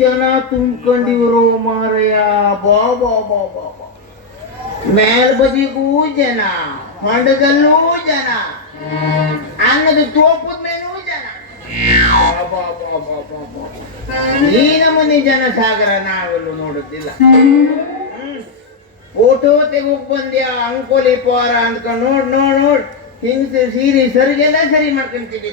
ಜನ ತುಂಬ್ಕೊಂಡಿವರು ಮಾರಯ್ಯ. ಬಾ ಬಾ ಬಾ ಬಾ ಬಾ, ಮೇಲ್ಬದಿಗೂ ಜನ, ಹೊಂಡದಲ್ಲೂ ಜನ, ಅನ್ನದ ತೋಪದ ಮೇಲೂ ಜನ. ಈ ನಮೂನಿ ಜನ ಸಾಗರ ನಾವೆಲ್ಲೂ ನೋಡುತ್ತಿಲ್ಲ. ಫೋಟೋ ತೆಗೋಕ್ ಬಂದ್ಯಾ ಅಂಕೋಲಿ ಪೋರ ಅಂದ್ಕೊಂಡು ನೋಡ್ ನೋಡ್ ನೋಡ್ ಹಿಂಗ್ ಸೀರಿ ಸರಿಗೆಲ್ಲ ಸರಿ ಮಾಡ್ಕೊಂತೀವಿ.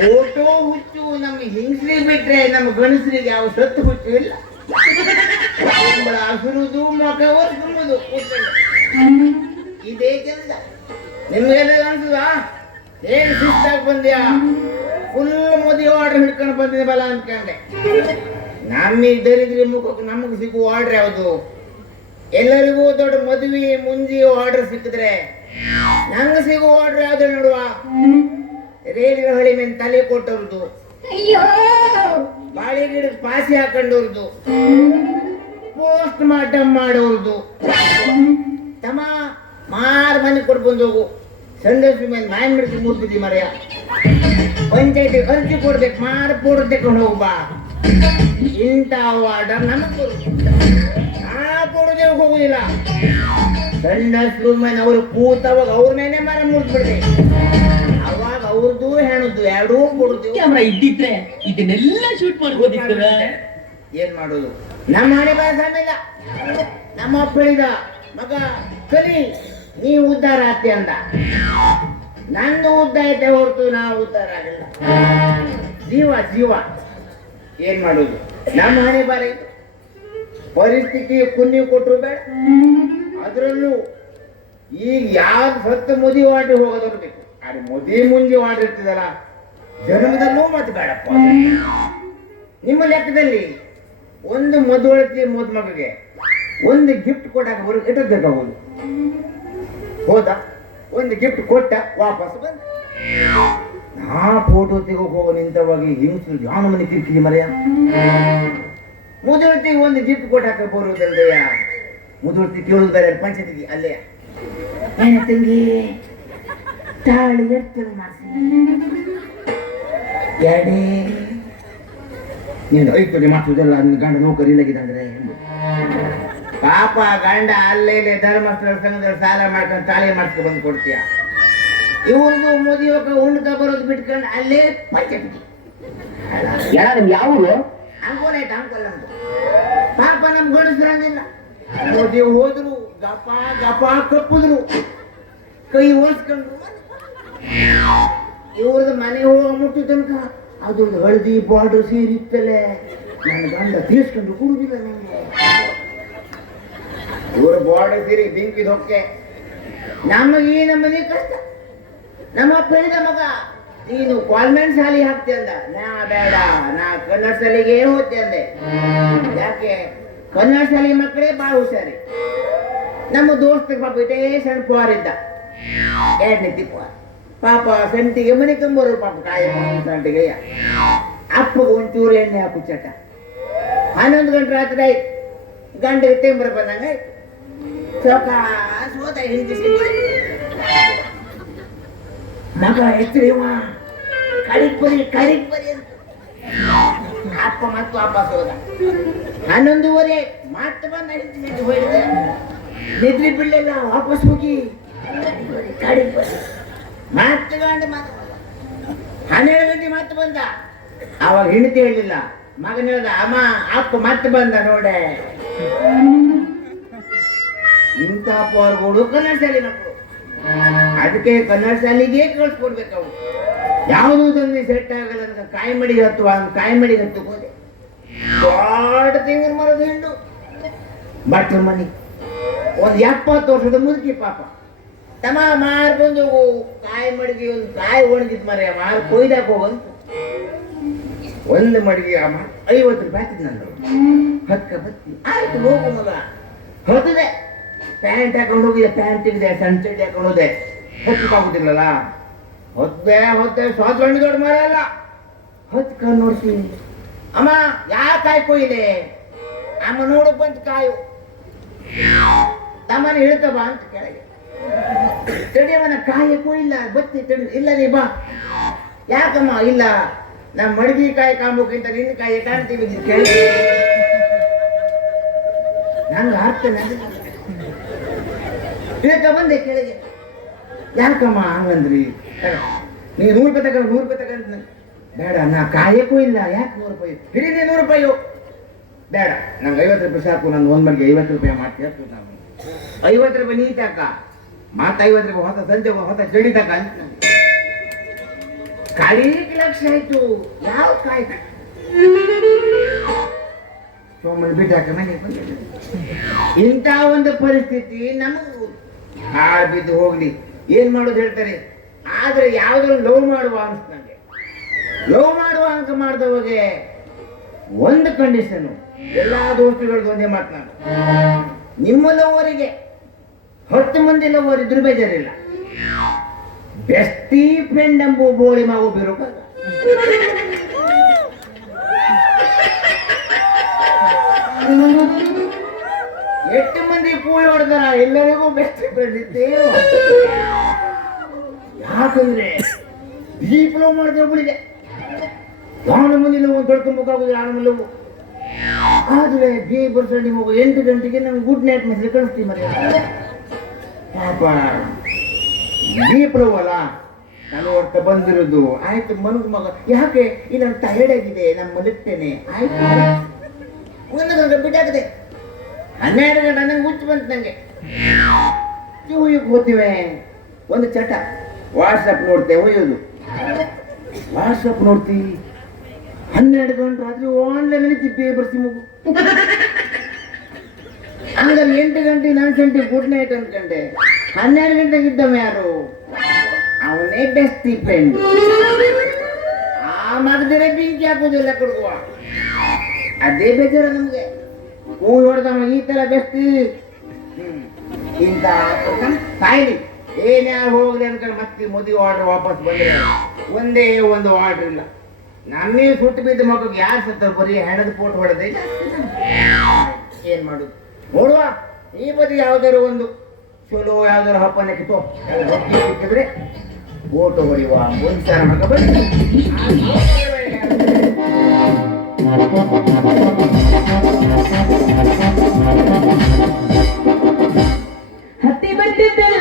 ಫೋಟೋ ಹುಚ್ಚು ನಮ್ಗೆ ಹಿಂಗ್ಸ್ರಿಗೆ ಬಿಟ್ರೆ ನಮ್ಮ ಗಣಸರಿಗೆ ಯಾವ ಸತ್ತು ಹುಚ್ಚು ಇಲ್ಲ. ಹಸುರುದು ಮೊಕ ಒರ್ಸುವುದು ಇದೇ ಕೆಲಸ. ನಿಮ್ಗೆಲ್ಲ ಅನ್ಸುದ ಏನ್ ಶಿಸ್ತಾಗಿ ಬಂದ್ಯಾ? ಫುಲ್ ಮದುವೆ ಆರ್ಡರ್ ಹಿಡ್ಕೊಂಡು ಬಂದಿದೆ ಬಲ ಅಂದ್ಕೊಂಡೆ. ನಮಗೆ ದರಿದ್ರಿ ಮುಖಕ್ಕೆ ನಮಗೆ ಸಿಗುವ ಆರ್ಡರ್ ಯಾವುದು? ಎಲ್ಲರಿಗೂ ದೊಡ್ಡ ಮದುವೆ ಮುಂಜಿ ಆರ್ಡರ್ ಸಿಕ್ಕಿದ್ರೆ ನಂಗೆ ಸಿಗುವ ಆರ್ಡರ್ ಯಾವ್ದು ನೋಡುವ? ರೇಡಿಯೋ ಹಳಿ ಮೇಲೆ ತಲೆ ಕೊಟ್ಟವ್ರದ್ದು, ಬಾಳೆ ಗಿಡಕ್ಕೆ ಪಾಸಿ ಹಾಕೊಂಡವ್ರದ್ದು, ಪೋಸ್ಟ್ ಮಾರ್ಟಮ್ ಮಾಡೋರ್ದು. ತಮ್ಮ ಮಾರ್ ಮನೆ ಕೊಡ್ಬಂದು ಹೋಗು, ಸಂಡಸ್ ಮೇಲೆ ಮಾಯನ್ ಮಿಡಿಸಿ ಮೂರ್ತಿದ್ದಿ ಮರ್ಯ. ಪಂಚಾಯತಿ ಅರ್ಜಿ ಕೊಡ್ಬೇಕು, ಮಾರ್ ಪೋಡ್ ತೆಕೊಂಡು ಹೋಗು ಬಾ. ಇಂಥ ಆರ್ಡರ್ ನಮಗೆ ಕೊಡದೆ ಹೋಗುದಿಲ್ಲ. ಸಂಡಸ್ ಮೇಲೆ ಅವ್ರು ಕೂತವಾಗ ಅವ್ರನ್ನೇನೆ ಮರ ಮುರಿದ್ಬಿಡ್ದೆ. ಅವಾಗ ಅವ್ರದ್ದು ಹೆಣದ್ದು ಎರಡೂ ಕೊಡುದು. ಕ್ಯಾಮ್ರಾ ಇದ್ದಿದ್ರೆ ಇದನ್ನೆಲ್ಲ ಶೂಟ್ ಮಾಡ್ಬೋದಿತ್ತು. ಏನ್ ಮಾಡೋದು? ನಮ್ಮ ಹಣೆ ಬಾಯಿಲ್ಲ. ನಮ್ಮ ಅಪ್ಪ ಹೇಳಿದ, ಮಗ ಕಲಿ, ನೀ ಉದ್ಧಾರ ಆಗ್ತಿ ಅಂದ. ನಂದು ಉದ್ದ ಐತೆ ಹೊರತು ನಾ ಉದ್ಧಾರ ಆಗಿಲ್ಲ. ಜೀವ ಜೀವ ಏನ್ ಮಾಡೋದು? ನಮ್ಮ ಹಣೆ ಬಾರಿ ಪರಿಸ್ಥಿತಿ ಕುನ್ನಿ ಕೊಟ್ಟರು ಬೇಡ. ಅದ್ರಲ್ಲೂ ಈಗ ಯಾವ್ದು ಸತ್ತು ಮುದಿ ವಾಟಿ ಹೋಗೋದವ್ರು ಬೇಕು. ಅದು ಮುದಿ ಮುಂಜಿ ವಾಟಿ ಇರ್ತದಲ್ಲ, ಜನ್ಮದಲ್ಲೂ ಮತ್ತೆ ಬೇಡಪ್ಪ. ನಿಮ್ಮ ಲೆಕ್ಕದಲ್ಲಿ ಒಂದು ಮದುವಳತಿ ಮದುಮಗಳಿಗೆ ಒಂದು ಗಿಫ್ಟ್ ಕೊಟ್ಟಾಗ ಬರೋ ಇಟ್ಟದ್ದಾಗೋದು. ಹೋದ, ಒಂದು ಗಿಫ್ಟ್ ಕೊಟ್ಟ, ವಾಪಸ್ ಬಂದ. ನಾ ಫೋಟೋ ತೆಗೋಕ್ ಹೋಗೋ ನಿಂತವಾಗಿ ಹಿಂಸು ಜಾನ ಮನೆ ಕಿರ್ಕಿರಿ ಮರೆಯ. ಮುದುವಳ್ತಿಗೆ ಒಂದು ಗಿಫ್ಟ್ ಕೊಟ್ಟಾಕ ಬರುವುದಲ್ದಯ್ಯ. ಮುದುವಳ್ತಿ ಕೇಳುದು ಬೇರೆ ಪಂಚಾಯತಿಗೆ ಅಲ್ಲೇ ತಂಗಿ ತಾಳಿ ಎಷ್ಟು ಮಾಡಿಸಿ ಎರಡೇ ನೀನು ಐದು ಮಾಡ್ಸುದಲ್ಲ. ಗಂಡ ನೌಕರಿ ಇಲ್ಲಾಗಿದ್ದಂದ್ರೆ ಪಾಪ ಗಂಡ ಅಲ್ಲೇ ಧರ್ಮಸ್ಥಳ ಸಂಘದಲ್ಲಿ ಸಾಲ ಮಾಡ್ಕೊಂಡು ತಾಳಿ ಮಾಡಿಸ್ಕೊಂಡು ಬಂದು ಕೊಡ್ತೀಯ. ಇವ್ರದ್ದು ಮದುವೆ ಉಂಡ್ಕ ಬರೋದು ಬಿಟ್ಕೊಂಡು ಅಲ್ಲೇ ಪಂಚಾಯತಿ. ಯಾವ ಅಂಕೋಲ ಆಯ್ತು, ಅಂಕೋಲ ನಮ್ದು. ಪಾಪ ನಮ್ ಗಣಸರಂಗಿಲ್ಲ. ಮದುವೆ ಹೋದ್ರು ಗಪ ಗಪ ಕಪ್ಪಿದ್ರು, ಕೈ ಓಡಿಸ್ಕೊಂಡ್ರು. ಇವ್ರದ್ದು ಮನೆ ಹೋಗ ಮುಟ್ಟು ತನಕ ಅದೊಂದು ಹಳದಿ ಬಾರ್ಡರ್ ಸೀರೆ ಇತ್ತಲೆ. ನನ್ನ ಗಂಡ ತೀರ್ಸ್ಕೊಂಡು ಕುಡುದಿಲ್ಲ ನನಗೆ. ಇವ್ರ ಬಾರ್ಡರ್ ಸೀರೆ ಬೆಂಕಿದ ಹೊಕ್ಕೆ. ನಮಗೆ ಈ ನಮ್ಮನೆ ಕಷ್ಟ. ನಮ್ಮಪ್ಪ ಹೇಳಿದ, ಮಗ ನೀನು ಕಾನ್ವೆಂಟ್ ಶಾಲೆ ಹಾಕ್ತಿ ಅಂದ. ನಾ ಬೇಡ, ನಾ ಕನ್ನಡ ಶಾಲೆಗೆ ಹೋಗ್ತೆ ಅಂದೆ. ಯಾಕೆ? ಕನ್ನಡ ಶಾಲೆ ಮಕ್ಕಳೇ ಭಾಳ ಹುಷಾರಿ. ನಮ್ಮ ದೋಸ್ತ ಪಾಪ ಇದೇ ಸಣ್ಣ ಪೋರ್ ಇದ್ದ, ಎರಡನೇ ತಿಪ್ಪಾರ. ಪಾಪ ಸಂಟಿಗೆ ಮನೆ ತುಂಬೋರು ಪಾಪ ಕಾಯಿ ಸಂಟಿಗೆ. ಅಪ್ಪಗೆ ಒಂಚೂರು ಎಣ್ಣೆ ಹಾಕು ಚಟ. 11 ಗಂಟೆ ರಾತ್ರಿ ಆಯ್ತು, ಗಂಡಿಗೆ ತೆಂಬರ ಬಂದಂಗ ಆಯ್ತು. ಸೋತ ಹಿಂದಿಸಿ ಮಗ ಎತ್ತರಿವ ಕಡಿಕ್ ಬರಿ ಅಂತ. ಅಪ್ಪ ಮತ್ತು ವಾಪಸ್ ಹೋದ. 11:30 ಮತ್ತೆ ಬಂದ ಹಿಂದಿ ಹೋಯ್ದೆ. ನಿದ್ರಿ ಬಿಡ್ಲಿಲ್ಲ, ವಾಪಸ್ ಹೋಗಿ ಕಡಿಕ್ ಬರಿ ಮತ್ತೆ ಗಂಡ ಮಾತು. 12 ಗಂಟೆ ಮತ್ತೆ ಬಂದ. ಅವಾಗ ಹೆಂಡತಿ ಹೇಳಿಲ್ಲ, ಮಗನ ಹೇಳ್ದ, ಅಮ್ಮ ಅಪ್ಪ ಮತ್ತೆ ಬಂದ ನೋಡೆ. ಇಂಥ ಪೋರ್ಗಳು ಕನ್ನಡ ಶಾಲೆ ಮಕ್ಕಳು. ಅದಕ್ಕೆ ಕನ್ನಡ ಶಾಲೆಗೆ ಕಳ್ಸ್ಕೊಡ್ಬೇಕು. ಅವು ಯಾವುದೂ ತಂದು ಸೆಟ್ ಆಗಲ್ಲ ಅಂತ ಕಾಯಿ ಮಡಿಗೆ ಹತ್ತು ಹೋದೆ. ದೊಡ್ಡ ತೆಂಗಿನ ಮರದ ಹಿಂಡು, ಭಟ್ರ ಮನೆ, ಒಂದು 70 ವರ್ಷದ ಮುದುಕಿ ಪಾಪ. ತಮ್ಮ ಮಾರ್ ಬಂದು ಕಾಯಿ ಮಡಿಗೆ ಒಂದು ಕಾಯಿ ಒಣಗಿದ್ ಮರ ಮಾರ್ ಕೊಯ್ದಾಕ ಹೋಗಂತ. ಒಂದು ಮಡಿಗೆ 50 ರೂಪಾಯಿ ಹಾಕಿದ್ ನಾನು. ಹತ್ಕ ಬತ್ತಿ ಆಯ್ತು ಹೋಗು ಮಗ. ಹೊತ್ತದೆ, ಪ್ಯಾಂಟ್ ಹಾಕೊಂಡು ಹೋಗಿದೆ, ಪ್ಯಾಂಟ್ ಇದೆ, ಸಣ್ಣ ಚಡ್ಡಿ ಹಾಕೊಂಡು ಹೋದೆ. ಹೊತ್ತಕ್ಕಾಗುದಿಲ್ಲಲ್ಲ, ಹೊತ್ತೆ ಸ್ವಾತಂತ್ರ್ಯ ದೊಡ್ಡ ಮರ ಅಲ್ಲ. ಹೊತ್ಕೊಂಡು ನೋಡ್ತೀನಿ, ಅಮ್ಮ ಯಾವ ಕಾಯಿ ಕೊಯ್ಲೆ? ಅಮ್ಮ ನೋಡಕ್ ಬಂತ ಕಾಯು. ತಮ್ಮನ ಹೇಳ್ತವ ಅಂತ ಕೆಳಗೆ. ತಡಿಯವನ ಕಾಯಿ ಕೊಯ್ಲ್ಲ, ಬತ್ತಿ ತಡಿ. ಇಲ್ಲ ನೀ ಬಾ. ಯಾಕಮ್ಮ? ಇಲ್ಲ ನಮ್ಮ ಮಡಗಿ ಕಾಯಿ ಕಾಂಬಕ್ಕಿಂತ ನಿನ್ನ ಕಾಯಿ ಕಾಣ್ತೀವಿ ಕೇಳಿ ನಂಗೆ ಅರ್ಥ ಇದಕ್ಕ ಬಂದೆ ಕೆಳಗೆ ಯಾಕಮ್ಮ ಹಂಗಂದ್ರಿ ನೀ 100 ರೂಪಾಯಿ ತಗೊಂಡು 100 ರೂಪಾಯಿ ತಗೊಂಡ್ ಬೇಡ ನಾ ಕಾಯಕ್ಕೂ ಇಲ್ಲ ಯಾಕೆ 100 ರೂಪಾಯಿ ಹಿಡೀ 100 ರೂಪಾಯಿ ಬೇಡ ನಂಗೆ 50 ರೂಪಾಯಿ ಸಾಕು ನಂಗೆ ಒಂದ್ ಮಡಿಗೆ 50 ರೂಪಾಯಿ ಮಾಡ್ತೀವಿ ನಾನು 50 ರೂಪಾಯಿ ನೀ ತಾಕ ಮಾತ 50 ರೂಪಾಯಿ ಹೊಸ ಸಂಜೆ ಹೊಸ ಚಳಿ ತಕ ಅಂತ ಕಾಳಿಗೆ ಲಕ್ಷ ಆಯ್ತು ಯಾವ ಕಾಯಿ ಸೋಮಲ್ ಬಿಟ್ಟಾಕ ಮನೆಗೆ ಬಂದಿಲ್ಲ ಇಂಥ ಒಂದು ಪರಿಸ್ಥಿತಿ ನಮಗೂ ಹಾಳು ಬಿದ್ದು ಹೋಗ್ಲಿ ಏನ್ ಮಾಡೋದು ಹೇಳ್ತಾರೆ ಆದ್ರೆ ಯಾವ್ದಾದ್ರು ಲವ್ ಮಾಡುವ ಅನ್ಸ್ ನಂಗೆ ಲವ್ ಮಾಡುವ ಅಂಕ ಮಾಡಿದವಾಗ ಒಂದು ಕಂಡೀಷನ್ ಎಲ್ಲಾ ದೋಸ್ತುಗಳದ್ದು ಒಂದೇ ಮಾತು ನಾನು ನಿಮ್ಮ ಲವರಿಗೆ 10 ಮಂದಿ ಲವರ್ ಇದ್ರು ಬೇಜಾರಿಲ್ಲ ಬೆಸ್ಟಿ ಫ್ರೆಂಡ್ ಎಂಬ ಬೋಳಿ ಮಾವು ಬೀರೋ 8 ಮಂದಿ ಕೂಳಿ ಹೊಡೆದಾರ ಎಲ್ಲರಿಗೂ ಬೆಸ್ಟ್ ಫ್ರೆಂಡ್ ಇದ್ದೇವೆ ಯಾಕಂದ್ರೆ ಡೀಪ್ ಲವ್ ಮಾಡಿದ್ರೆ ಒಬ್ಬಳಿಗೆ ಯಾವನ ಮಂದಿ ಲವ್ ತೊಡ್ಕೊಂಬೇಕಾಗುದಿಲ್ಲ ಯಾವನ ಲವ್ ಆದ್ರೆ ಬಿ ಬರ್ಸಂಡಿ ಹೋಗು 8 ಗಂಟೆಗೆ ನಮ್ಗೆ ಗುಡ್ ನೈಟ್ ಮೆಸೇಜ್ ಕಳಿಸ್ತೀವಿ ಮತ್ತೆ ಪಾಪ ಡೀಪ್ ಲವ್ ಅಲ್ಲ ನಾನು ಹೊರತ ಬಂದಿರೋದು ಆಯ್ತು ಮನಗು ಮಗ ಯಾಕೆ ಇಲ್ಲ ಟಯರ್ಡ್ ಆಗಿದೆ ನಾನು ಮಲಗ್ತೇನೆ ಆಯ್ತು 1 ಗಂಟೆ ಬಿಟ್ಟಾಗದೆ 12 ಗಂಟೆ ನಂಗೆ ಹುಚ್ಚು ಬಂತು ನಂಗೆ ಹೋಗ್ತೀವಿ ಒಂದು ಚಟ ವಾಟ್ಸಪ್ ನೋಡ್ತೇವೆ ಒಯ್ಯೋದು ವಾಟ್ಸಪ್ ನೋಡ್ತೀವಿ 12 ಗಂಟೆ ರಾತ್ರಿ ಆನ್ಲೈನ್ ತಿಪ್ಪಿ ಬರ್ಸಿ ಮಗು ಹಂಗಲ್ಲಿ 8 ಗಂಟೆ 9 ಗಂಟೆ ಗುಡ್ ನೈಟ್ ಅನ್ಕಂಡೆ 12 ಗಂಟೆಗೆ ಇದ್ದವ ಯಾರು ಅವನೇ ಬೆಸ್ಟ್ ಫ್ರೆಂಡ್ ಆ ಮಗದರೆ ಬೆಂಕಿ ಹಾಕೋದಿಲ್ಲ ಕೊಡುವ ಅದೇ ಬೇಜಾರ ನಮ್ಗೆ ಹೂ ಹೊಡೆದವ ಈ ತರ ಬೆಸ್ಟ್ ಇಂತ ಸಾಯ್ಲಿ ಏನ್ಯಾರು ಹೋಗ್ಲಿ ಅನ್ಕೊಂಡು ಮತ್ತೆ ಮದುವೆ ಆರ್ಡರ್ ವಾಪಸ್ ಬಂದ್ರೆ ಒಂದೇ ಒಂದು ಆರ್ಡರ್ ಇಲ್ಲ ನಮ್ಮೇ ಸುಟ್ಟು ಬಿದ್ದ ಮಕ್ಕಳಿಗೆ ಯಾರು ಸತ್ತ ಬರೀ ಹೆಣದ ಫೋಟೋ ಹೊಡೆದೆ ಏನ್ ಮಾಡುದು ನೋಡುವ ಈ ಬದಿ ಯಾವ್ದಾರು ಒಂದು ಚಲೋ ಯಾವ್ದಾರು ಹಬ್ಬನ ಕಿತ್ತೋ ಸಿಕ್ಕಿದ್ರೆ ಫೋಟೋ ಹೊಡೆಯುವ ಮುಂಚಾರ ಮಗ ಬನ್ನಿ ಹತ್ತಿ ಬಂದಿದ್ದೆಲ್ಲ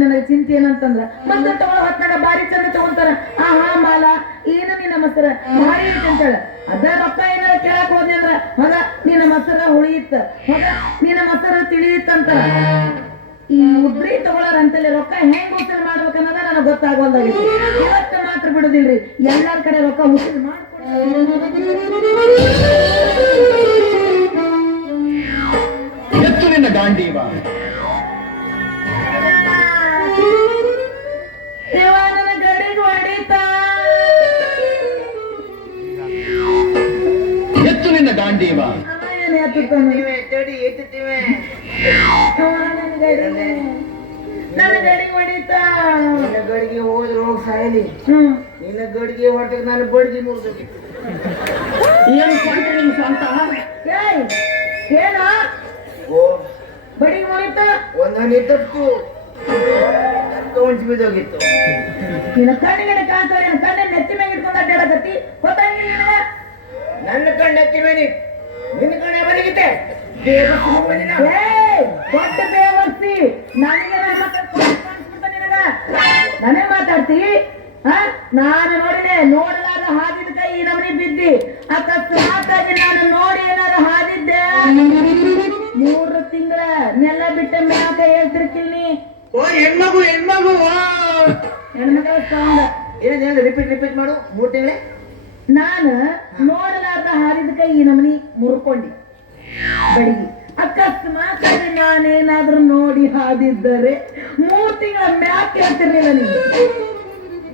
ನನಗೆ ಚಿಂತೆ ಏನಂತಂದ್ರ ಮತ್ತೆ ತಗೊಳ್ಳೋ ಹೊತ್ನಾಗ ಬಾರಿ ಚಂದ ತಗೊಂತಾರ ಆಹಾ ಮಾಲ ಏನು ನಿನ್ನ ಮೊಸರ ಭಾರಿ ಐತಿ ಅಂತೇಳ ಅದ ರೊಕ್ಕ ಏನಾರ ಕೇಳಕ್ ಹೋದ್ನಿ ಅಂದ್ರ ಮಗ ನಿನ್ನ ಮೊಸರ ಹುಳಿಯಿತ್ತ ಮಗ ನಿನ್ನ ಮೊಸರ ತಿಳಿಯಿತ್ತಂತ ಈ ಉದ್ರಿ ತಗೊಳ್ಳಾರ ಅಂತೇಳಿ ರೊಕ್ಕ ಹೆಂಗ್ ಉಸಿರು ಮಾಡ್ಬೇಕನ್ನೋದ ನನಗೆ ಗೊತ್ತಾಗೋದಾಗಿತ್ತು ಇವತ್ತು ಮಾತ್ರ ಬಿಡುದಿಲ್ರಿ ಎಲ್ಲಾರ ಕಡೆ ರೊಕ್ಕ ಉಸಿರು ಎತ್ತು ನಿನ್ನ ಗಾಂಡೀವ ಎತ್ತು ನಿನ್ನ ಗಾಂಡೀವ ನಿನ್ನ ಗಡಿಗೆ ಹೋದ್ರು ಹೋಗಿ ಸಾಯಲಿ ನಿನ್ನ ಗಡಿಗೆ ಹೊಟ್ಟೆಗೆ ನಾನು ಬಡ್ಗಿ ಮುರಿದು ಏನು ಸ್ವಂತ ಏನ ಬಡಿಗೆ ಮುರಿತ ಒಂದು ಹನಿ ತಪ್ಪು ಉಂಚು ಬಿದ್ದೋಗಿತ್ತು ನಿನ್ನ ಕಣ್ಣಿಗೆ ಕಾಣ್ತಾವ ನಿನ್ನ ಕಣ್ಣ ನೆತ್ತಿ ಮ್ಯಾಗ ಇಟ್ಕೊಂಡು ಅಡ್ಡಾಡಕತ್ತಿ ಗೊತ್ತಾಗಿಲ್ಲ ನನ್ನ ಕಣ್ಣು ಎತ್ತಿ ಮೇನಿ ನಿನ್ನ ಕಣ್ಣೆ ಬಲಿಗಿತ್ತೆ ದೊಡ್ಡ ಬೇವರ್ಸಿ ನನಗೆ ನಾನೇ ಮಾತಾಡ್ತಿ ನಾನು ನೋಡಿದೆ ನೋಡಲಾರ ಹಾದಿದ ಕೈ ಈ ನಮನಿ ಬಿದ್ದಿ ಅಕಸ್ಮಾತಾಗಿ ನಾನು ನೋಡಿ ಏನಾರ ಹಾದಿದ್ದೆ 3 ತಿಂಗಳ ನೆಲ ಬಿಟ್ಟ ಮ್ಯಾಕ ಹೇಳ್ತಿರ್ಕಿಲ್ನಿ ಓ ಹೆಣ್ಮಗು ಹೆಣ್ಮಗು ಹೆಣ್ಮಗಳ ಸೌಂಡ್ ಏನೇನು ರಿಪೀಟ್ ಮಾಡು 3 ತಿಂಗಳೇ ನಾನು ನೋಡಲಾರ್ದ ಹಾರಿದ ಕೈ ಈ ನಮನಿ ಮುರ್ಕೊಂಡಿ ಬಡಗಿ ಅಕಸ್ಮಾತ್ ನಾನೇನಾದ್ರೂ ನೋಡಿ ಹಾದಿದ್ದರೆ 3 ತಿಂಗಳ ಮ್ಯಾಕ್ ಹೇಳ್ತಿರ್ಲಿಲ್ಲ ನೀನು.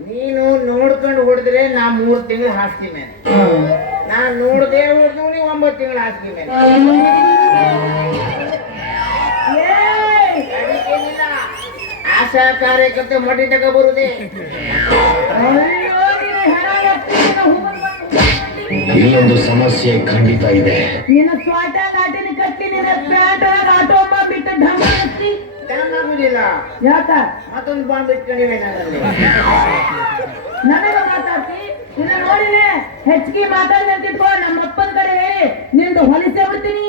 ನೀನು ನೋಡ್ಕೊಂಡು ಹೊಡೆದ್ರೆ ನಾ 3 ತಿಂಗಳು ಹಾಸ್ತಿ ಮೇಲೆ, ನಾನ್ ನೋಡದೆ ಹೊಡೆದು ನೀವು 9 ತಿಂಗಳು ಹಾಸ್ತಿ ಮೇಲೆ. ಅದಕ್ಕೇನಿಲ್ಲ, ಆಶಾ ಕಾರ್ಯಕರ್ತೆ ಮಡಿ ತಗ ಬರುದೇ. ಇಲ್ಲೊಂದು ಸಮಸ್ಯೆ ಖಂಡಿತ ಇದೆ. ನಿನ್ನ ಸ್ವಾಟ ಲಾಟಿನ ಕಟ್ಟಿ ನಿನ್ನ ಪ್ಯಾಂಟ್ ಆಟೋ ಬಿಟ್ಟು ಢಮ್ಮ ಹಚ್ಚಿ ಆಗುದಿಲ್ಲ. ಯಾಕ ಮತ್ತೊಂದು ಬಾಂಬ್ ಇಟ್ಕೊಂಡಿವೆ ನನ್ನಲ್ಲಿ. ನನಗ ಮಾತಾಡ್ತಿ ನಿನ್ನ ನೋಡಿನೆ ಹೆಚ್ಚಿಗೆ ಮಾತಾಡಿ ಅಂತಿಟ್ಕೋ. ನಮ್ಮ ಅಪ್ಪನ ಕಡೆ ಹೇಳಿ ನಿಂದು ಹೊಲಿಸೇ ಬಿಡ್ತೀನಿ.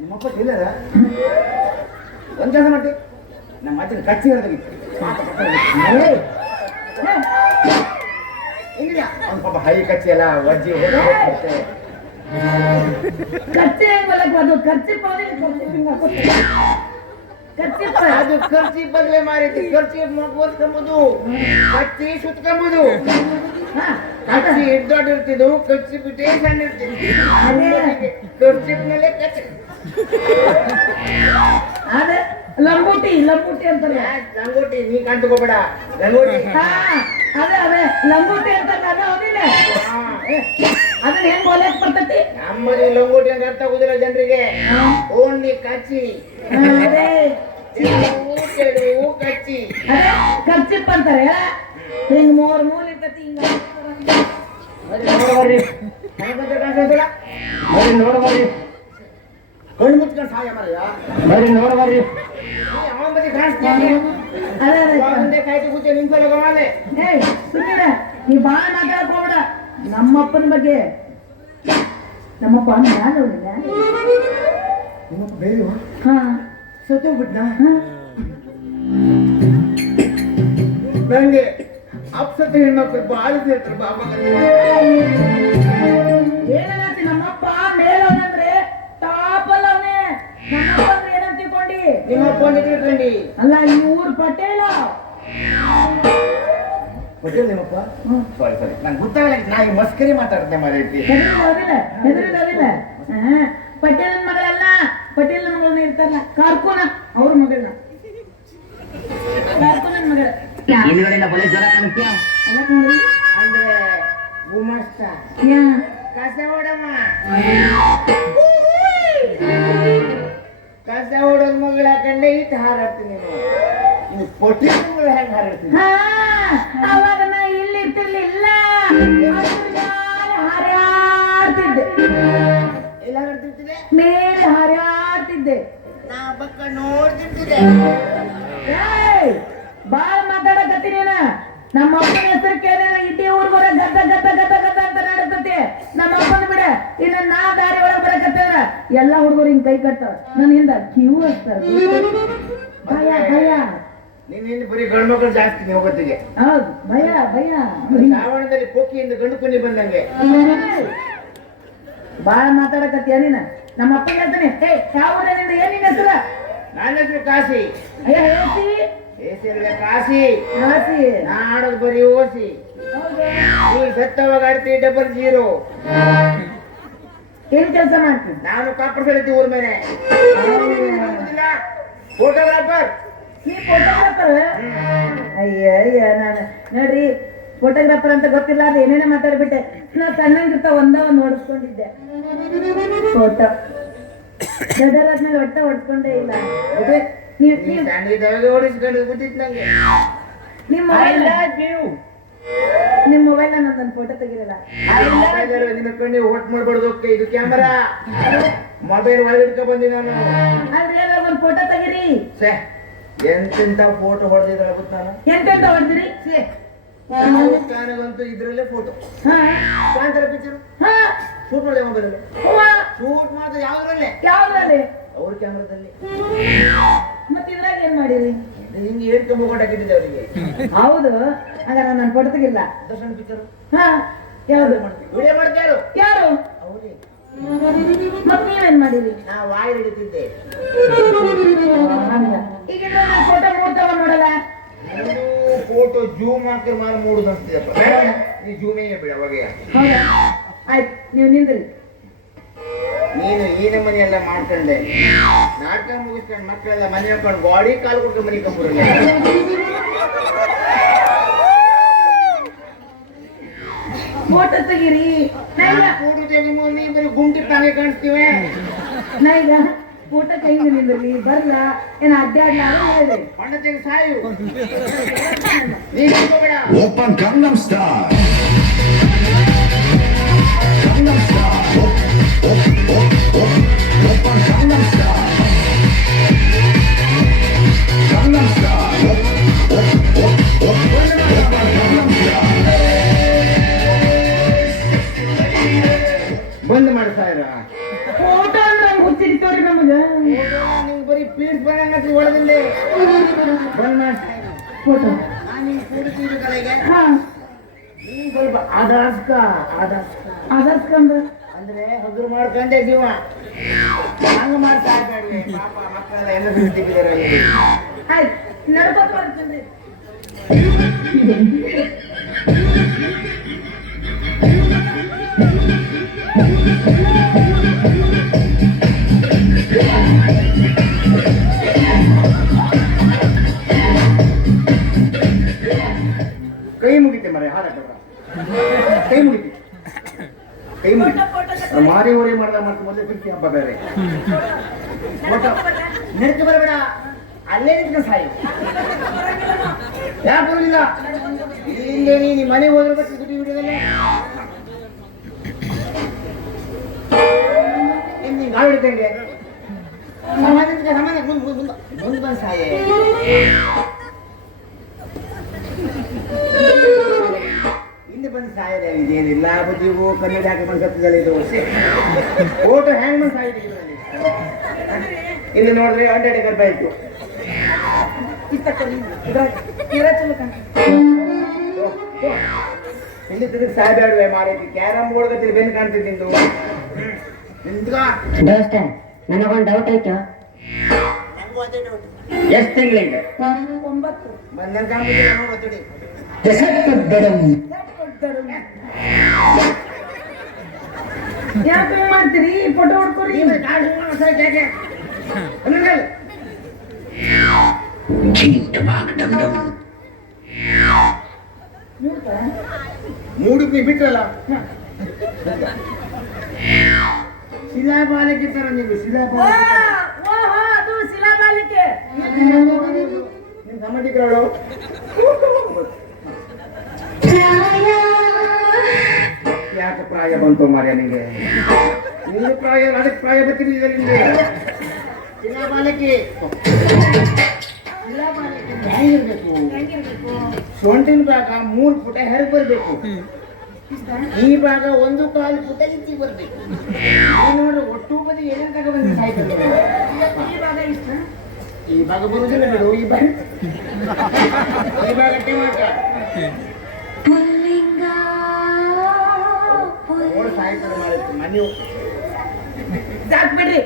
ನಿಮ್ಮಪ್ಪ ಇಲ್ಲದ ಒಂದ್ ಕೆಲಸ ಮಾಡ್ತಿ, ನಮ್ಮ ಅಜ್ಜನ ಕಚ್ಚಿ ಹಿಡಿದಾಗಿತ್ತು ಇಲ್ಲ ಅವ್ನ ಪಾಪ ಹೈ ಕಚ್ಚಿ ಎಲ್ಲ ವಜ್ಜಿ ಕಚ್ಚೆ ಹೆಂಗ್ ಅದು ಖರ್ಚಿ ಅದು ಖರ್ಚಿ ಬದಲೇ ಮಾರಿತಿ. ಖರ್ಚಿ ಓದ್ಕೊಂಬುದು, ಕಚ್ಚಿ ಸುತ್ಕೊಂಬುದು. ಕಚ್ಚಿ ದೊಡ್ಡ ಇರ್ತಿದ್ವು, ಕಚ್ಚಿ ಬಿಟ್ಟೇ ಸಣ್ಣ ಇರ್ತಿದ್ವಿ. ಖರ್ಚಿಪ್ನಲ್ಲೇ ಕಚ್ಚಿ ಅದೇ ಲಂಗೋಟಿ ಅಂತಾರೆ. ಲಂಗೋಟಿ ನೀ ಕಾಣ್ತಕೋಬೇಡ. ಲಂಗೋಟಿ ಅದೇ ಲಂಗೋಟಿ ಅಂತ ಹೌದಿಲ್ಲ. ಅದನ್ನ ಹೆಂಗ್ ಹೊಲಕ್ ಬರ್ತತಿ? ನಮ್ಮದು ಲಂಗೋಟಿ ಅಂತ ಅರ್ಥ ಆಗುದಿಲ್ಲ ಜನರಿಗೆ. ಓನ್ಲಿ ಕಚ್ಚಿ ಕಚ್ಚಿ ಅದೇ ಖರ್ಚಿಪ್ ಅಂತಾರೆ. ಹಿಂಗ್ 3 ಮೂಲೆ ಇರ್ತತಿ. ಹಿಂಗ ನೋಡಬರ್ರಿ, ಕಣ್ಣು ಮುಚ್ಕೊಂಡು ಸಹಾಯ ಮಾಡಲ್ಲ. ಬರ್ರಿ ನೋಡಬರ್ರಿ. ಅವನ ಬದಿ ಕಾಣಿಸ್ತೀನಿ. ಅದೇ ಕಾಯ್ತು ಕೂತೆ ನಿಂತಲ್ಲ ಗಮಾಲೆ. ನೀ ಬಾಳ ಮಾತಾಡ್ಕೋಬೇಡ. ನಮ್ಮಪ್ಪನ ಬಗ್ಗೆ ನಮ್ಮಪ್ಪ ನೋಡಿಲ್ಲ. ನಿಮ್ಮಪ್ಪ ಬೇರೆ ಹಾ ಸತ್ತೋಗ್ಬಿಟ್ನಾ? ನಂಗೆ ಅಪ್ಸತ್ತ ಹೆಣ್ಮಕ್ಳು ಬಾಳ ಸೇರ್ತಾರೆ ಬಾಬಾ. ಏನಂತಿ ನಮ್ಮಪ್ಪ ಮೇಲವನಂದ್ರೆ ಟಾಪಲ್ ಅವನೇ. ನಮ್ಮಪ್ಪ ಅಂದ್ರೆ ಏನಂತ ತಿಳ್ಕೊಂಡಿ? ನಿಮ್ಮಪ್ಪ ತಿಳ್ಕೊಂಡಿ ಅಲ್ಲ, ಈ ಊರ್ ಪಟೇಲ. ಪಟೇಲ್ ನಿಮ್ಮಪ್ಪ? ಸಾರಿ ನಂಗೆ ಗೊತ್ತಾಗಲ್ಲ. ನಾನು ಮಸ್ಕರಿ ಮಾತಾಡ್ತೇನೆ ಮಾರೈತಿ. ಹೆದರಿಲ್ಲ. ಪಟೇಲನ ಮಗಳಲ್ಲ, ಪಟೇಲನ ಮಗಳನ್ನ ಇರ್ತಾರಲ್ಲ ಕಾರ್ಕುನ, ಅವ್ರ ಮಗಳನ್ನ. ಕಾರ್ಕುನನ್ ಮಗಳ ಹಿಂದ್ಗಡೆಯಿಂದ ಬಲೆ ಜ್ವರ ಕಾಣಿಸ್ತೀಯ? ಅದಕ್ಕೆ ನೋಡ್ರಿ ಅಂದ್ರೆ ಗುಮಸ್ತ ಯಾ ಕಸ ಹೊಡಮ್ಮ. ಕಸ ಹೊಡೋದ್ ಮಗಳ ಹಾಕೊಂಡೆ ಇಟ್ಟು ಹಾರಾಡ್ತೀನಿ. ನೀನು ಪಟೇಲ್ ಮಗಳು ಹೆಂಗ್ ಹಾರಾಡ್ತೀನಿ? ಅವಾಗ ನಾ ಇಲ್ಲಿ ಇರ್ತಿರ್ಲಿಲ್ಲ, ಹಾರಾಡ್ತಿದ್ದೆ. ಎಲ್ಲ ಹಾರಾಡ್ತಿರ್ತಿದೆ, ಮೇಲೆ ಹಾರಾಡ್ತಿದ್ದೆ. ನಾ ಬಕ್ಕ ನೋಡ್ತಿರ್ತಿದೆ. ಬಾಳ ಮಾತಾಡಕತ್ತಿ ನೀನ. ನಮ್ಮ ಅಪ್ಪನ ಹೆಸರು ಕೇಳಿದ ಇಡೀ ಊರ್ಗೋರ ಗದ್ದ ಅಂತ ನಡತತಿ. ನಮ್ಮ ಅಪ್ಪನ ಬಿಡ, ಇನ್ನ ನಾ ದಾರಿ ಒಳಗ್ ಬರಕತ್ತೇನ ಎಲ್ಲಾ ಹುಡುಗರು ಹಿಂಗ್ ಕೈ ಕಟ್ತಾರ, ನನ್ನ ಹಿಂದ ಕ್ಯೂ ಹಚ್ತಾರ. ಭಯ ನೀನ್ ಬರೀ ಗಂಡು ಮಕ್ಕಳು ಜಾಸ್ತಿ ನೀವು ಹೋಗೋತ್ತಿಗೆ. ಹೌದು, ಭಯ ಶ್ರಾವಣದಲ್ಲಿ ಪೋಕಿಯಿಂದ ಗಂಡು ಕುನಿ ಬಂದಂಗೆ ಬಾಳ ಮಾತಾಡಕತ್ತೀಯ ನೀನ. ನಮ್ಮ ಅಪ್ಪನ ಹೇಳ್ತಾನೆ, ಯಾವ ಊರಿನಿಂದ ಏನಿನ ಹೆಸರ? ನನ್ನ ಹೆಸರು ಕಾಶಿ. ಹೆಸರು ಕಾಶಿ. ನಾ ಆಡೋದು ಬರೀ ಓಸಿ. ನೀ ಸತ್ತವಾಗ ಆಡ್ತಿ 00. ಏನ್ ಕೆಲಸ ಮಾಡ್ತೀನಿ? ನಾನು ಕಾಪರ್ಸಲಿದ್ದೆ ಊರ್ ಮೇಲೆ. ಫೋಟೋಗ್ರಾಫರ್. ನೀ ಫೋಟೋಗ್ರಾಫರ್? ಅಯ್ಯ ನಾನು ನೋಡ್ರಿ ಫೋಟೋಗ್ರಾಫರ್ ಅಂತ ಗೊತ್ತಿಲ್ಲ, ಅದು ಏನೇನೇ ಮಾತಾಡ್ಬಿಟ್ಟೆ. ನಾ ಸಣ್ಣಂಗಿರ್ತ ಒಂದ್ ಓಡಿಸ್ಕೊಂಡಿದ್ದೆ ಫೋಟೋ. ದೊಡ್ಡರಾದ್ಮೇಲೆ ಒಟ್ಟ ಓಡಿಸ್ಕೊಂಡೇ ಇಲ್ಲ. ಓಡಿಸ್ಕೊಂಡು ಬಿಟ್ಟಿತ್ತು ನಂಗೆ. ನಿಮ್ ಮೊಬೈಲ್ ನಂದೊಂದು ಫೋಟೋ ತೆಗಿರಲ್ಲ. ನಿನ್ನ ಕಣ್ಣಿ ಓಟ್ ಮಾಡ್ಬಾರ್ದು. ಇದು ಕ್ಯಾಮರಾ, ಮೊಬೈಲ್ ಒಳಗೆ ಇಟ್ಕೊಂಡ್ ಬಂದಿ ನಾನು. ಆದ್ರೆ ಒಂದ್ ಫೋಟೋ ತೆಗಿರಿ. ಎಂತೆಂತ ಫೋಟೋ ಹೊಡೆದಿದ್ರೆ ಆಗುತ್ತೆ. ನಾನು ಎಂತೆಂತ ಹೊಡೆದಿರಿ? ನನಗಂತೂ ಇದ್ರಲ್ಲೇ ಫೋಟೋ ಹಾ ಕಾಂತಾರ ಪಿಕ್ಚರ್ ಶೂಟ್ ಮಾಡಿದೆ ಮೊಬೈಲಲ್ಲಿ. ಶೂಟ್ ಮಾಡಿದ್ರೆ ಯಾವ್ದ್ರಲ್ಲಿ? ಅವ್ರ ಕ್ಯಾಮ್ರಾದಲ್ಲಿ. ಮತ್ತೆ ಇದ್ರಾಗ ಏನ್ ಮಾಡಿರಿ? ಹಿಂಗೆ ಹೇಳ್ಕೊಂಡ್ ಹೋಗಿಟ್ಟಿದ್ದೆ ಅವರಿಗೆ. ಹೌದು, ಹಾಗಾದ್ರೆ ನಾನು ಫೋಟೋ ತೆಗಿಲ್ಲ. ದರ್ಶನ್ ಪಿಕ್ಚರ್. ಹಾ ಯಾವ್ದು? ವಿಡಿಯೋ ಮಾಡ್ತಾರು ಯಾರು? ಅವ್ರಿಗೆ. ಮತ್ ನೀವೇನ್ ಮಾಡಿರಿ? ನಾ ವಾಯ್ ಹಿಡಿತಿದ್ದೆ. ಈಗ ನಾನು ಫೋಟೋ ಮೂಡ್ತಾವ ನೋಡಲ್ಲ. ಫೋಟೋ ಜೂಮ್ ಹಾಕಿ ಮಾರು ಮೂಡುದು ಅಂತಿದಪ್ಪ. ನೀ ಜೂಮಿಂಗ್ ಬಿಡ ಅವಾಗ. ಹೌದಾ? ಆಯ್ತು, ನೀವು ನಿಂದ್ರಿ. ನೀನು ಈ ನಮ್ಮನೆ ಎಲ್ಲ ಮಾಡ್ಕೊಂಡೆ ನಾಟಕ ಮುಗಿಸ್ಕೊಂಡು ಮಕ್ಕಳೆಲ್ಲ ಮನೆ ಹಾಕೊಂಡು ಗಾಡಿ ಕಾಲು ಕೊಟ್ಟು ಮನೆ ಕಂಬರಲ್ಲ ಫೋಟೋ ತೆಗೀರಿ ಫೋಟೋ ತೆಗಿ ನೀ ಬರೀ ಗುಂಟಿ ತಾನೇ ಕಾಣಿಸ್ತೀವಿ ನಾ ಈಗ ಫೋಟೋ ಕೈಗೆ ನಿಂದ್ರಲಿ ಬರ್ಲ ಏನ ಅಡ್ಡಾಡ್ಲಾರ ಹೇಳಿದೆ ಬಣ್ಣ ತೆಗಿ ಸಾಯು ನೀನು ಹೋಗ್ಬೇಡ Open Gangnam Style. Gangnam Style. Open Gangnam Style. Gangnam Style. Open Gangnam Style. ಬಂದ್ ಮಾಡ್ತಾಯಿರ ಫೋಟೋ ಅಂದ್ರೆ ಹಂಗ ಹುಚ್ಚಿರ್ತವ್ರಿ ನಮಗ ನಿಂಗೆ ಬರೀ ಪೀಡ್ಸ್ ಬರಂಗತ್ತಿ ಒಳಗಲ್ಲಿ ಬಂದ್ ಮಾಡ್ತಾ ಫೋಟೋ ನಾನು ನಿಂಗೆ ಕೂಡ್ತೀವಿ ಕಲೆಗೆ ಹಾ ನೀನ್ ಸ್ವಲ್ಪ ಆದಾಸ್ಕ ಅದಕ್ಕಂದ ಅಂದ್ರೆ ಹಗುರು ಮಾಡ್ಕೊಂಡೆ ಜೀವ ಹಂಗ ಮಾಡ್ತಾ ಇದ್ದಾಳೆ ಪಾಪ ಮಕ್ಕಳೆಲ್ಲ ಎಲ್ಲ ಬಿಟ್ಟಿದ್ದಾರೆ ಆಯ್ತು ನಡ್ಕೊತ ಬರ್ತೀನಿ ಕೈ ಮುಗಿತೆ ಮರೆ ಹಾರ ಕೈ ಮುಗಿತಿ ಕೈ ಮುಗಿತಿ ಮಾರಿ ಓರಿ ಮಾಡ್ದ ಮತ್ತೆ ಮೊದಲೇ ಬಿಡ್ತಿ ಹಬ್ಬ ಬೇರೆ ನಡ್ಕ ಬರಬೇಡ ಅಲ್ಲೇ ನಿಂತ್ಕೊಂಡು ಸಾಯಿ ಯಾಕೆ ಬರಲಿಲ್ಲ ಇಲ್ಲೇ ನೀ ಮನೆಗೆ ಹೋದ್ರೆ ಬಸ್ ಸುದ್ದಿ ಬಿಡೋದಲ್ಲ ನಿಂಗೆ ಗಾಳಿ ಹಿಡ್ದಂಗೆ ಸಮಾನ ಮುಂದೆ ಬಂದು ಸಾಯೇ ಹಿಂದೆ ಬಂದು ಸಾಯದೆ ಇದೇನಿಲ್ಲ ಬುದ್ಧಿಗೂ ಕನ್ನಡ ಹಾಕಿ ಬಂದು ಸತ್ತದಲ್ಲ ಇದು ಓಟು ಹ್ಯಾಂಗ್ ಬಂದು ಸಾಯಿದೆ ಇಲ್ಲಿ ನೋಡಿದ್ರೆ 100 ರೂಪಾಯಿ ಇತ್ತು ಇಲ್ಲಿ ತಿರುಗಿ ಸಾಯ್ಬೇಡವೆ ಮಾರೈತಿ ಕ್ಯಾರಮ್ ಬೋರ್ಡ್ ಗತಿ ಬೆನ್ನು ಕಾಣ್ತಿದ್ದು ನಿಂದು ದೋಸ್ತ ನನಗೊಂದು ಡೌಟ್ ಐತು. ಎಷ್ಟು ತಿಂಗಳಿಂದ 9 ಬಂದ ಕಾಣ್ಬಿಟ್ಟು ಗೊತ್ತಿಡಿ ಯಾಕೆ ಮಾಡ್ತೀರಿ ಫೋಟೋ ಹೊಡ್ಕೊರಿ ಮೂಡಿಗೆ ನೀ ಬಿಟ್ರಲ್ಲ ಶಿಲಾಬಾಲಕ್ಕೆ ತರ ನೀವು ಅದು ಶಿಲಾಬಾಲಿಕೆ ನಿಮ್ ಸಂಬಂಧಿಕರಳು ಯಾಕೆ ಪ್ರಾಯ ಬಂತು ಮಾರ್ಯ ನಿಂಗೆ ನಿನ್ನ ಪ್ರಾಯ ಅದಕ್ಕೆ ಪ್ರಾಯ ಬರ್ತಿರ್ಲಿಲ್ಲ ನಿಂಗೆ ಶಿಲಾಬಾಲಕ್ಕೆ ಹೆಂಗಿರ್ಬೇಕು ಸೊಂಟಿನ ಭಾಗ 3 ಫುಟ ಹೆರಗ್ ಬರ್ಬೇಕು ಈ ಭಾಗ 1.25 ಫುಟ ಇಚ್ಚಿ ಬರ್ಬೇಕು ನೋಡ್ರಿ ಒಟ್ಟು ಬದಿ ಏನೇನ್ ತಗ ಬಂದು ಸಾಯ್ತಾರೆ ಈ ಭಾಗ ಬರುವುದಿಲ್ಲ ಬಿಡು ಈ ಭಾಗ ಮಾತ್ರ ನೋಡಿ ಸಾಯ್ತಾರೆ ಮಾಡಿರ್ತೀವಿ ಮನೆ ಸಾಕ್ ಬಿಡ್ರಿ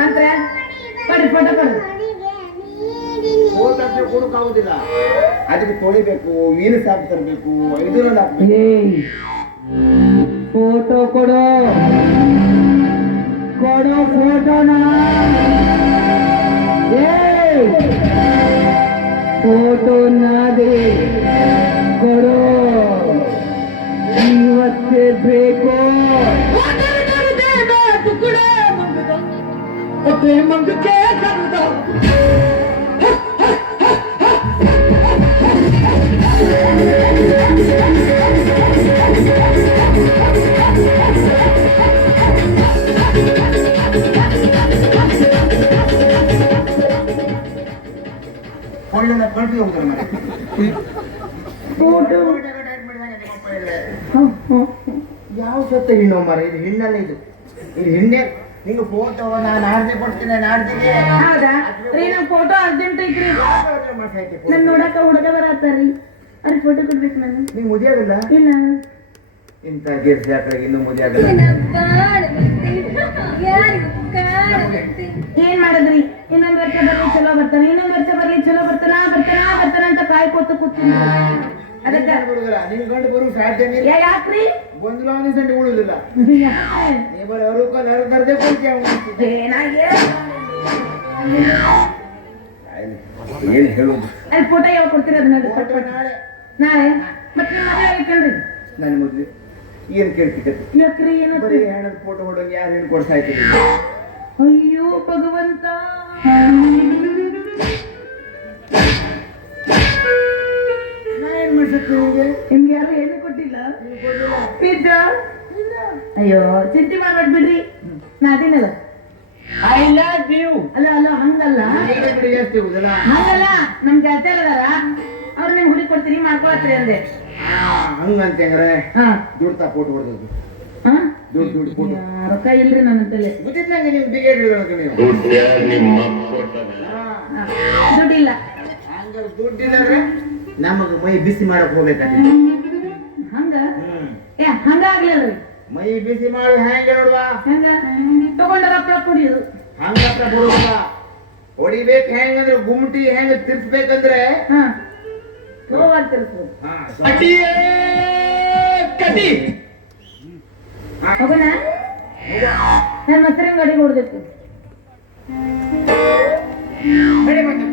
ನಂತರ ಕೊಡ್ರಿ ಫೋಟೋ ಕೊಡ್ರಿ ಫೋಟೋ ಕೊಡಕ್ಕಾಗುದಿಲ್ಲ ಅದಕ್ಕೆ ತೊಳಿಬೇಕು ವೀಲ್ ಸಾಕು ತರಬೇಕು 500 ಹಾಕ್ಬೇಕು ಫೋಟೋ ಕೊಡೋ ಫೋಟೋನ ಫೋಟೋ ನಾದೆ ಕೊಡೋ ಇವತ್ತೇ ಬೇಕು ಕೊಳ್ಳೆಲ್ಲ ಕಳ್ಸಿ ಹೋಗ್ತಾರೆ ಮನೆ ಫೋಟೋ ಯಾವ ಸತ್ತ ಹೆಣ್ಣು ಮರ ಇದು ಹೆಣ್ಣಲ್ಲ ಇದು ಹೆಣ್ಣೆ ನಿಂಗೆ ಫೋಟೋ ನಾನು ನಾಡ್ದೆ ಕೊಡ್ತೀನಿ ನಾಡ್ದಿಗೆ ಹೌದಾ ರೀ ನಂಗೆ ಫೋಟೋ ಅರ್ಜೆಂಟ್ ಐತ್ರಿ ನನ್ ನೋಡಕ ಹುಡುಗ ಬರತ್ತಾರ್ರಿ ಅವ್ರಿಗೆ ಫೋಟೋ ಕೊಡ್ಬೇಕು ನಾನು ನಿಂಗೆ ಮುದಿಯಾಗಲ್ಲ ಇಲ್ಲ ಇಂಥ ಗೆಸ್ಟ್ ಜಾತ್ರೆಗೆ ಇನ್ನೂ ಮುದಿಯಾಗಲ್ಲ ಏನ್ ಮಾಡಿದ್ರಿ ಇನ್ನೊಂದ್ ವರ್ಷ ಬರ್ಲಿ ಚಲೋ ಬರ್ತಾನೆ ಇನ್ನೊಂದ್ ವರ್ಷ ಬರ್ಲಿ ಚಲೋ ಬರ್ತಾನ ಅಂತ ಕಾಯ್ಕೋತ ಕೂತೀನಿ ಅದಕ್ಕ ನಿನ್ ಗಂಡು ಬರೋ ಸಾಧ್ಯನೇ ಇಲ್ಲ ಯಾಕ್ರಿ ಒಂದು ಲಾವಣಿ ಸಂಡೆ ಉಳುದಿಲ್ಲ ಯಾಕೆ? ನೀ ಬರೀ ಅರುಕಲ್ ಅರ್ಧರ್ಧೆ ಕೊಡ್ತೀಯ ಏ, ನಾ ಏನು ಹೇಳುದು ಅಲ್ಲಿ ಫೋಟೋ ಯಾವಾಗ ಕೊಡ್ತೀರ ಅದನ್ನ ಫೋಟೋ ನಾಳೆ ನಾಳೆ ಮತ್ತೆ ನಿಮ್ಮ ಮದುವೆ ಆಗಿತ್ತೇನ್ರಿ ನನ್ನ ಮದ್ವೆ ಏನ್ ಕೇಳ್ತಿದ್ದೆ ಯಾಕ್ರಿ ಏನಂತ ಬರೀ ಹೆಣ್ಣದ ಫೋಟೋ ಹೊಡೋಂಗೆ ಯಾರು ಹೆಣ್ಣು ಕೊಡ್ತಾ ಇದ್ದೀರಿ ಅಯ್ಯೋ ಭಗವಂತ ನಾ ಏನ್ ಮಾಡ್ಸಕ್ಕೆ ನಿಮಗೆ ನಿಮ್ಗೆ ಯಾರು ಏನು ಕೊಟ್ಟಿಲ್ಲ ನಿಜ ಅಯ್ಯೋ ಚಿಂತೆ ಮಾಡ್ಬೇಡ ಬಿಡ್ರಿ ನಾ ಅದೇನಲ್ಲ ಐ ಲವ್ ಯು ಅಲ್ಲ ಅಲ್ಲ ಹಂಗಲ್ಲ ಜಾಸ್ತಿ ಹೋಗುದಲ್ಲ ಹಂಗಲ್ಲ ನಮ್ ಜಾತಿ ಅಲ್ಲದಾರ ಅವ್ರು ನಿಮ್ ಹುಡಿ ಕೊಡ್ತೀರಿ ಮಾಡ್ಕೊಳತ್ರಿ ಅಂದೆ ಹಂಗಂತ ಹೆಂಗ್ರೆ ಹಾ ದುಡ್ತಾ ಫೋಟೋ ಹೊಡೆದದ್ದು ಹಾ ದುಡ್ಡು ಫೋಟೋ ರೊಕ್ಕ ಇಲ್ರಿ ನನ್ನ ತಲೆ ಗೊತ್ತಿದ್ದಂಗೆ ನೀವು ಬಿಗೇಡ್ ಹಿಡಿದಕ್ಕೆ ನೀವು ದುಡ್ಡಿಲ್ಲ ಹಂಗಾರೆ ದುಡ್ಡಿಲ್ಲ ಅಂದ್ರೆ ನಮಗ ಮೈ ಬಿಸಿ ಮಾಡಕ್ ಹೋಗ್ಬೇಕಾಗ್ತದೆ ಹಂಗ ಏ ಹಂಗ ಆಗ್ಲಿಲ್ರಿ ಮೈ ಬಿಸಿ ಮಾಡು ಹೆಂಗೆ ನೋಡುವ ಹೆಂಗ ತಗೊಂಡ ರೊಕ್ಕ ಕುಡಿಯೋದು ಹಂಗತ್ರ ಬಿಡುವ ಹೊಡಿಬೇಕು ಹೆಂಗಂದ್ರೆ ಗುಮ್ಟಿ ಹೆಂಗ ತಿರ್ಸ್ಬೇಕಂದ್ರೆ ಹಾ ಸ್ಲೋವಾಗಿ ತಿರ್ಸೋದು ಕಟಿ ಹೋಗೋಣ ನನ್ನ ಮೊಸರಿನ ಗಾಡಿ ಹೊಡ್ಬೇಕು ಬಡಿ ಬಂದು